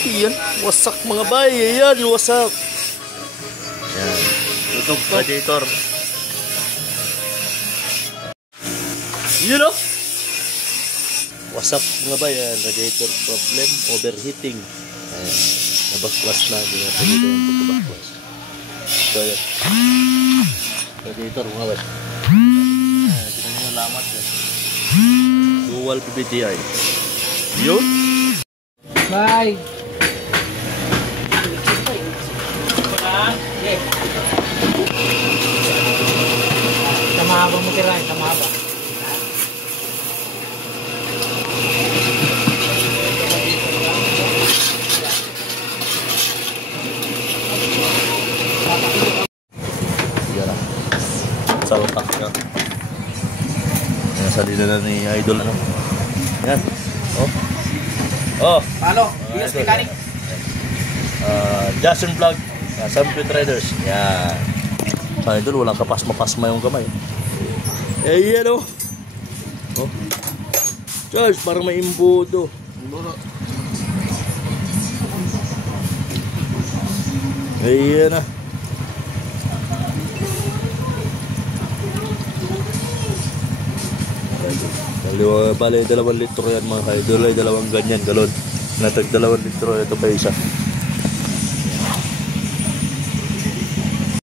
Yan, wasak mga bay. Yan, wasak. Yan. Tutok radiator. Yun o. Wasak mga bay. Yan, radiator problem, overheating. Ayan. Nabakwas na. Hindi na pwede yung pagkabakwas. So, yan. Radiator mga bay. Tignan nyo yung lamat yan. Dual PBTI. Yun. Bye. Tamahaba mo tirahin, tamahaba. Yan na. Saltak ka. Yan, salina na ni Idol. Ano? Yan. Oh. Oh. Paano? Bigas mechanic. Jason Vlog. Sampit Riders. Yan. Sa Idol, walang kapasma-pasma yung kamay. Eh, yan o. Oh. Charles, parang may imbudo. Eh, yan na. Bale, 2 litro yan mga ka-idol. 2 ganyan, galon. Natag 2 litro. Ito pa isa.